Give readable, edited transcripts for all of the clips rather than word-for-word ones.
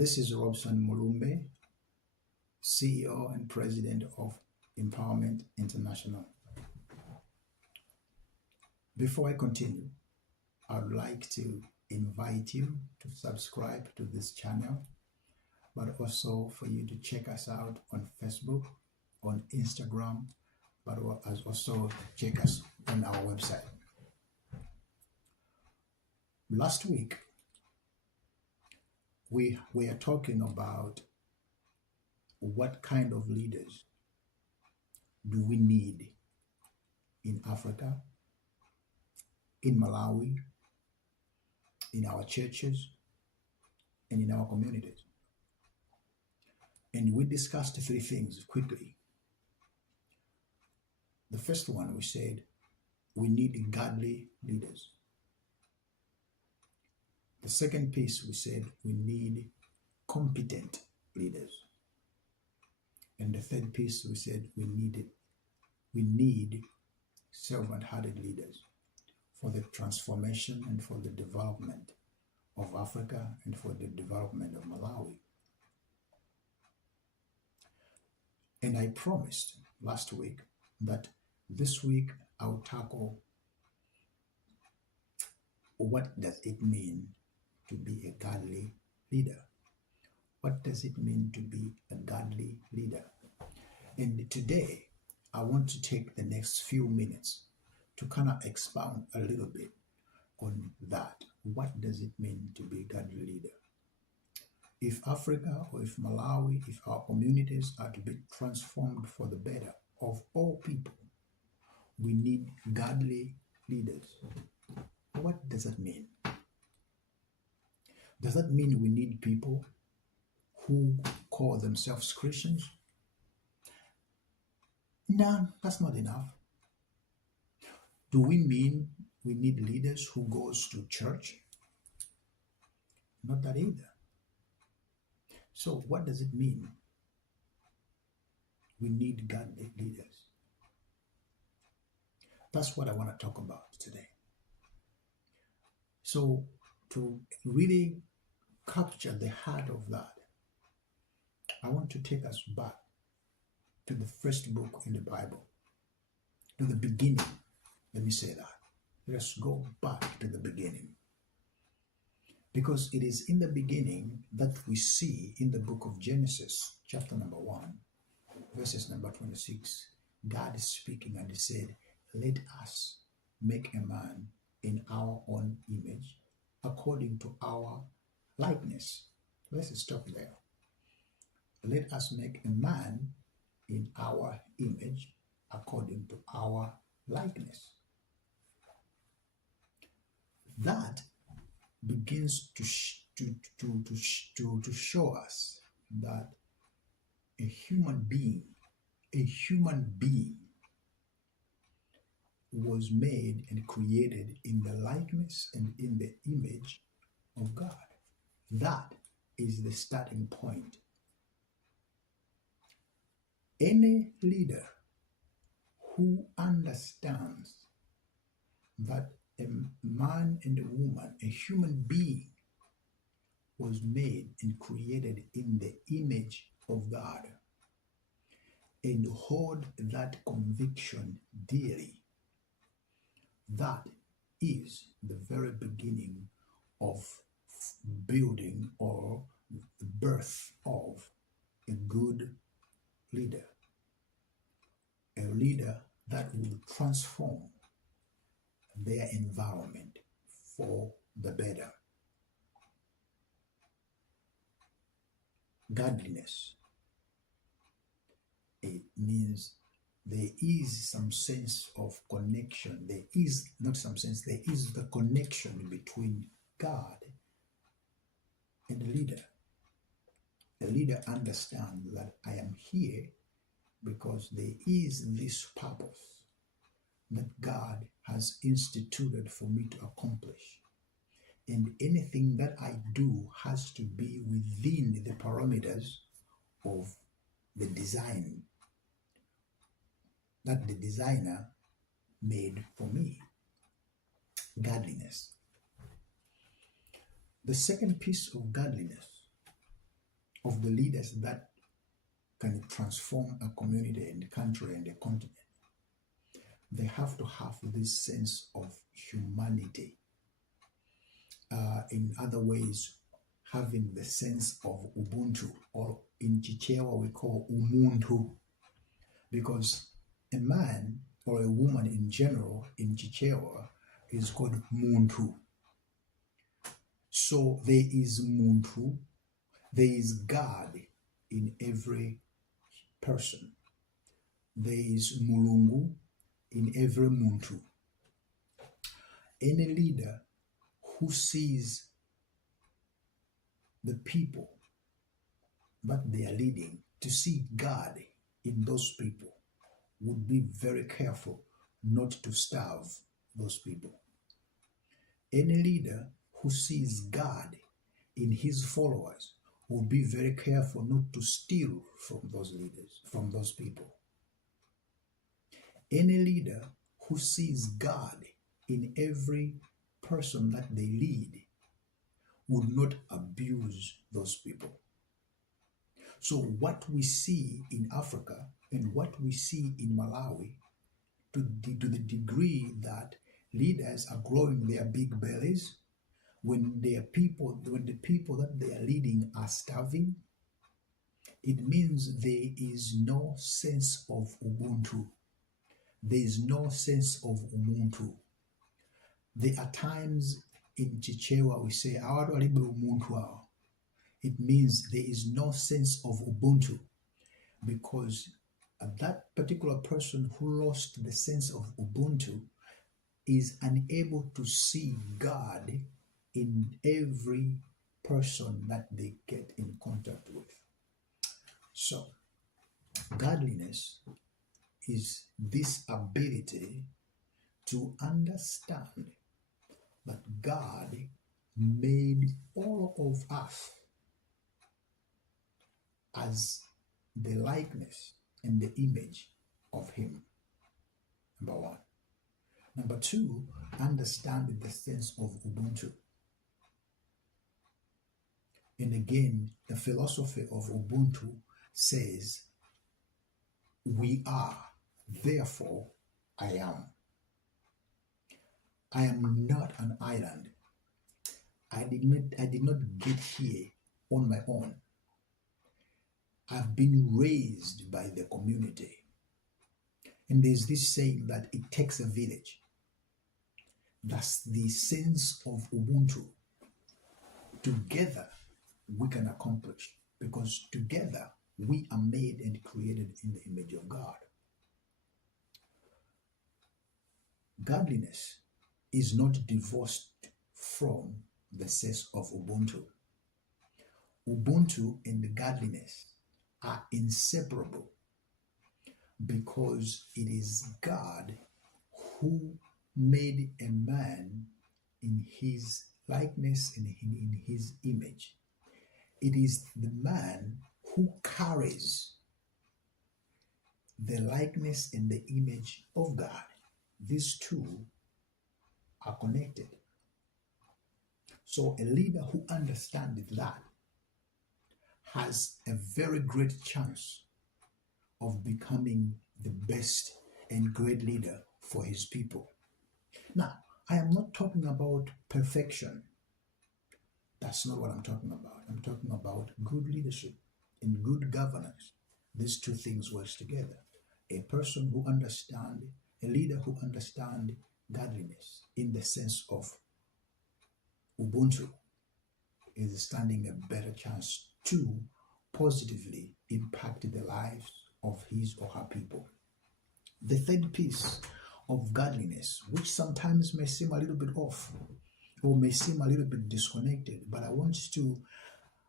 This is Robson Mulumbe, CEO and President of Empowerment International. Before I continue, I would like to invite you to subscribe to this channel, but also for you to check us out on Facebook, on Instagram, but also check us on our website. Last week, we are talking about what kind of leaders do we need in Africa, in Malawi, in our churches, and in our communities. And we discussed three things quickly. The first one, we said we need godly leaders. The second piece, we said we need competent leaders. And the third piece, we said we need servant-hearted leaders for the transformation and for the development of Africa and for the development of Malawi. And I promised last week that this week I'll tackle what does it mean to be a godly leader. What does it mean to be a godly leader? And today, I want to take the next few minutes to kind of expound a little bit on that. What does it mean to be a godly leader? If Africa or if Malawi, if our communities are to be transformed for the better of all people, we need godly leaders. What does that mean? Does that mean we need people who call themselves Christians? No, that's not enough. Do we mean we need leaders who goes to church? Not that either. So what does it mean? We need godly leaders. That's what I want to talk about today. So to really capture the heart of that, I want to take us back to the first book in the Bible, to the beginning. Let me say that. Let's go back to the beginning. Because it is in the beginning that we see in the book of Genesis, chapter number 1, verses number 26, God is speaking and he said, "Let us make a man in our own image, according to our likeness." Let's stop there. Let us make a man in our image, according to our likeness. That begins to show us that a human being was made and created in the likeness and in the image of God. That is the starting point. Any leader who understands that a man and a woman, a human being, was made and created in the image of God, and hold that conviction dearly, that is the very beginning of building or the birth of a good leader. A leader that will transform their environment for the better. Godliness. It means there is some sense of connection. There is the connection between God and the leader. The leader understands that I am here because there is this purpose that God has instituted for me to accomplish. And anything that I do has to be within the parameters of the design that the designer made for me. Godliness. The second piece of godliness of the leaders that can transform a community and a country and a continent, they have to have this sense of humanity. In other ways, having the sense of Ubuntu, or in Chichewa we call Umuntu, because a man or a woman in general in Chichewa is called Muntu. So there is Muntu, there is God in every person. There is Mulungu in every Muntu. Any leader who sees the people that they are leading to see God in those people would be very careful not to starve those people. Any leader who sees God in his followers will be very careful not to steal from those leaders, from those people. Any leader who sees God in every person that they lead would not abuse those people. So what we see in Africa and what we see in Malawi, to the degree that leaders are growing their big bellies, when the people that they are leading are starving, it means there is no sense of Ubuntu. There is no sense of Umuntu. There are times in Chichewa we say, it means there is no sense of Ubuntu, because that particular person who lost the sense of Ubuntu is unable to see God in every person that they get in contact with. So, godliness is this ability to understand that God made all of us as the likeness and the image of Him. Number one. Number two, understand the sense of Ubuntu. And again, the philosophy of Ubuntu says, we are, therefore I am. I am not an island. I did not get here on my own. I've been raised by the community. And there's this saying that it takes a village. That's the sense of Ubuntu. Together we can accomplish, because together we are made and created in the image of God. Godliness is not divorced from the sense of Ubuntu. Ubuntu and godliness are inseparable, because it is God who made a man in His likeness and in His image. It is the man who carries the likeness and the image of God. These two are connected. So a leader who understands that has a very great chance of becoming the best and great leader for his people. Now, I am not talking about perfection. That's not what I'm talking about. I'm talking about good leadership and good governance. These two things work together. A person who understands, a leader who understands godliness in the sense of Ubuntu is standing a better chance to positively impact the lives of his or her people. The third piece of godliness, which sometimes may seem a little bit off or may seem a little bit disconnected, but I want to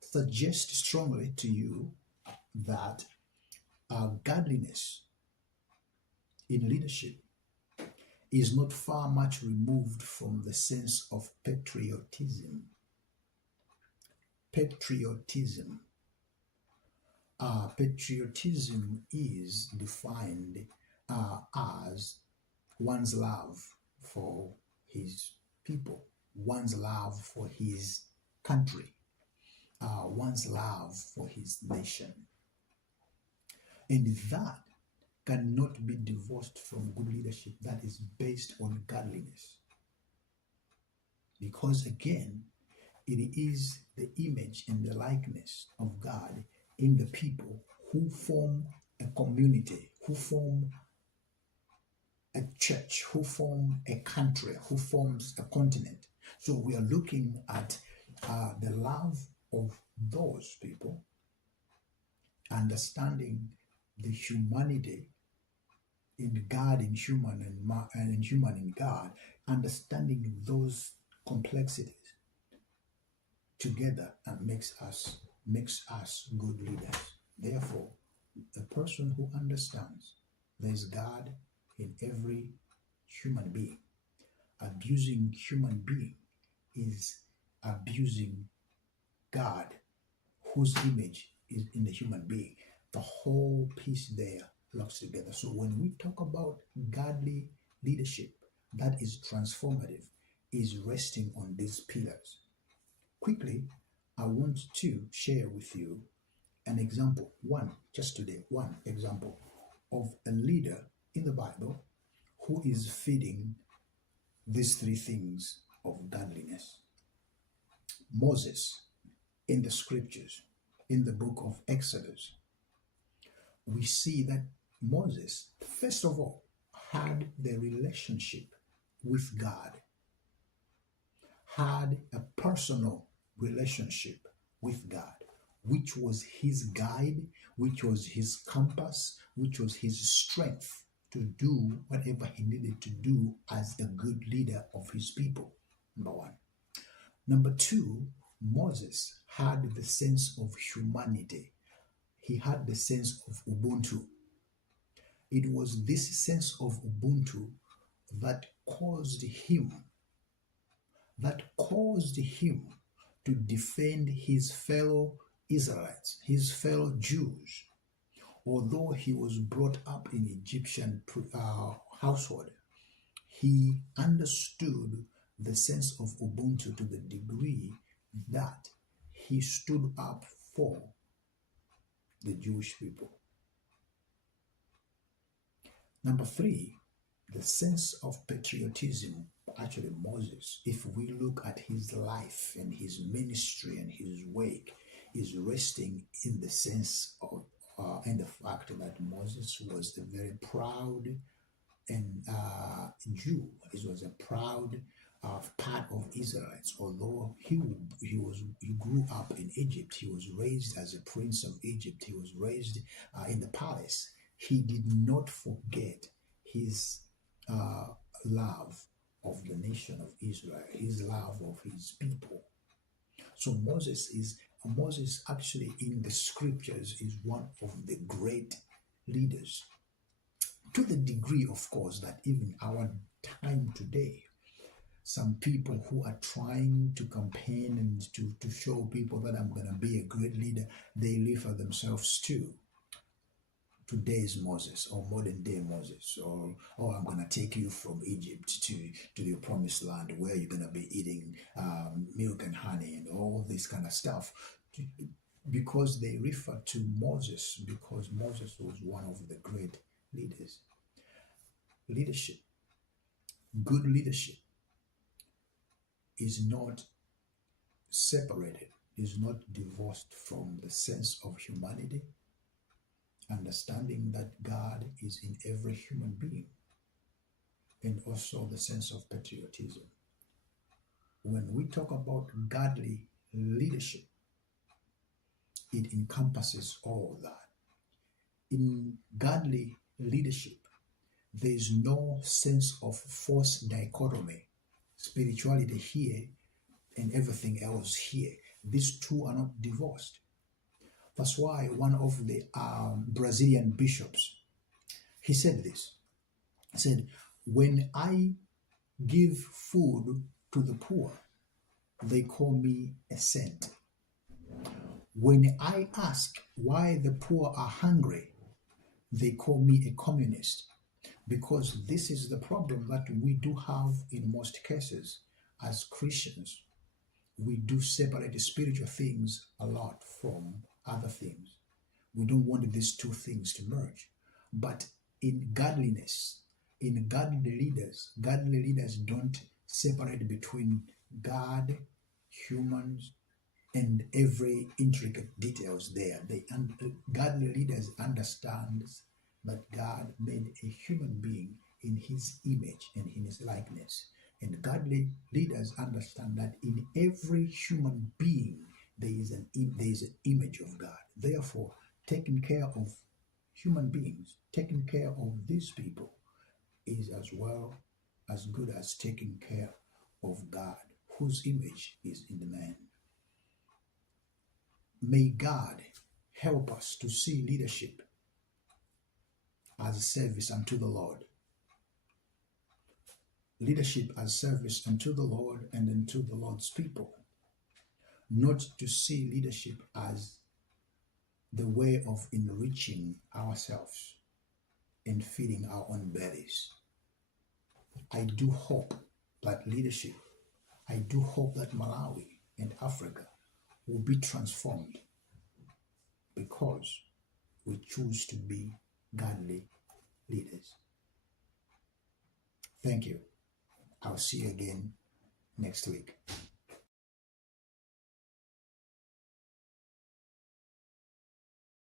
suggest strongly to you that godliness in leadership is not far much removed from the sense of patriotism. Patriotism. Patriotism is defined as one's love for his people, one's love for his country. one's love for his nation. And that cannot be divorced from good leadership that is based on godliness. Because again, it is the image and the likeness of God in the people who form a community, who form a church, who form a country, who forms a continent. So we are looking at the love of those people, understanding the humanity in God, in human and in human in God, understanding those complexities together and makes us good leaders. Therefore, a person who understands there's God in every human being, abusing human being is abusing God, whose image is in the human being. The whole piece there locks together. So when we talk about godly leadership that is transformative, is resting on these pillars. Quickly, I want to share with you an example, one example of a leader in the Bible who is feeding these three things of godliness. Moses, in the scriptures, in the book of Exodus, we see that Moses, first of all, had the relationship with God, had a personal relationship with God, which was his guide, which was his compass, which was his strength to do whatever he needed to do as a good leader of his people. Number one. Number two, Moses had the sense of humanity. He had the sense of Ubuntu. It was this sense of Ubuntu that caused him to defend his fellow Israelites, his fellow Jews. Although he was brought up in Egyptian household, he understood the sense of Ubuntu to the degree that he stood up for the Jewish people. Number three, the sense of patriotism. Actually, Moses, if we look at his life and his ministry and his wake, is resting in the sense of in the fact that Moses was a very proud and Jew. He was a proud part of Israelites. Although he grew up in Egypt, he was raised as a prince of Egypt. He was raised in the palace. He did not forget his love of the nation of Israel, his love of his people. So Moses actually in the scriptures is one of the great leaders, to the degree, of course, that even our time today, some people who are trying to campaign and to show people that I'm going to be a great leader, they refer themselves to today's Moses or modern day Moses, or I'm going to take you from Egypt to the promised land where you're going to be eating milk and honey and all this kind of stuff, because they refer to Moses, because Moses was one of the great leaders. Leadership, good leadership, is not separated, is not divorced from the sense of humanity, understanding that God is in every human being, and also the sense of patriotism. When we talk about godly leadership, it encompasses all that. In godly leadership, there is no sense of false dichotomy, spirituality here and everything else here. These two are not divorced. That's why one of the Brazilian bishops, he said this. He said, when I give food to the poor, they call me a saint. When I ask why the poor are hungry, they call me a communist. Because this is the problem that we do have in most cases as Christians. we do separate the spiritual things a lot from other things. We don't want these two things to merge. But in godliness, in godly leaders don't separate between God, humans, and every intricate details there. Godly leaders understand that God made a human being in his image and in his likeness. And godly leaders understand that in every human being there is an image of God. Therefore, taking care of human beings, taking care of these people is as well as good as taking care of God, whose image is in the man. May God help us to see leadership as a service unto the Lord. Leadership as service unto the Lord and unto the Lord's people. Not to see leadership as the way of enriching ourselves and feeding our own bellies. I do hope that leadership, I do hope that Malawi and Africa will be transformed because we choose to be godly leaders. Thank you. I'll see you again next week.